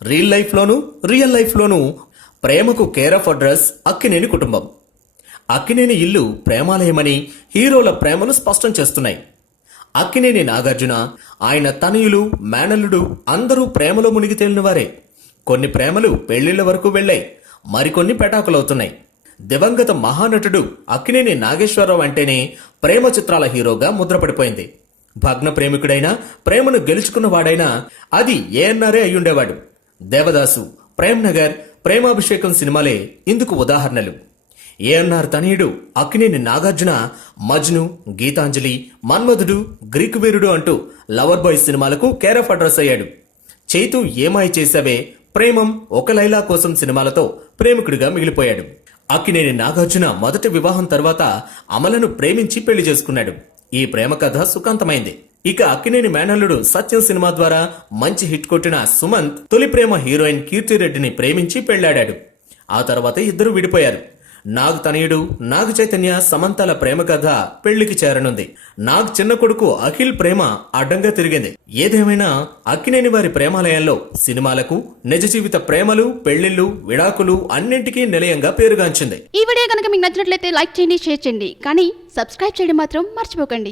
Real లైఫ్లోనూ ప్రేమకు care of address Akkineni కుటుంబం. అక్కినేని ఇల్లు ప్రేమాలయమని హీరోల ప్రేమను స్పష్టం చేస్తున్నాయి. అక్కినేని నాగార్జున, ఆయన తనయులు, మేనల్లుడు అందరూ ప్రేమలో మునిగి తేలినవారే. కొన్ని ప్రేమలు పెళ్లిళ్ల వరకు వెళ్లాయి, మరికొన్ని పెటాకులవుతున్నాయి. దివంగత మహానటుడు అక్కినేని నాగేశ్వరరావు అంటేనే ప్రేమ చిత్రాల హీరోగా ముద్రపడిపోయింది. భగ్న ప్రేమికుడైనా, ప్రేమను గెలుచుకున్నవాడైనా అది ఏఎన్నారే అయ్యుండేవాడు. దేవదాసు, ప్రేమ్ నగర్, ప్రేమాభిషేకం సినిమాలే ఇందుకు ఉదాహరణలు. ఏఎన్నార్ తనయుడు అక్కినేని నాగార్జున మజ్ను, గీతాంజలి, మన్మధుడు, గ్రీకు వీరుడు అంటూ లవర్ బాయ్ సినిమాలకు కేర్ ఆఫ్ అడ్రస్ అయ్యాడు. చైతు ఏమాయి చేసావే, ప్రేమం, ఒక లైలా కోసం సినిమాలతో ప్రేమికుడిగా మిగిలిపోయాడు. అక్కినేని నాగార్జున మొదటి వివాహం తర్వాత అమలను ప్రేమించి పెళ్లి చేసుకున్నాడు. ఈ ప్రేమ కథ సుఖాంతమైంది. ఇక అక్కినేని మేనల్లుడు సత్యం సినిమా ద్వారా మంచి హిట్ కొట్టిన సుమంత్ తొలి ప్రేమ హీరోయిన్ కీర్తిరెడ్డిని ప్రేమించి పెళ్లాడాడు. ఆ తర్వాత ఇద్దరు విడిపోయారు. నాగ్ తనయుడు నాగ చైతన్య, సమంతల ప్రేమ కథ పెళ్లికి చేరనుంది. నాగ్ చిన్న కొడుకు అఖిల్ ప్రేమ అడ్డంగా తిరిగింది. ఏదేమైనా అక్కినేని వారి ప్రేమాలయంలో సినిమాలకు, నిజ జీవిత ప్రేమలు, పెళ్లిళ్లు, విడాకులు అన్నింటికీ నిలయంగా పేరుగాంచింది. ఈ వీడియో కనుక మీకు నచ్చినట్లయితే లైక్ చేయండి, షేర్ చేయండి, కానీ సబ్స్క్రైబ్ చేయడం మాత్రం మర్చిపోకండి.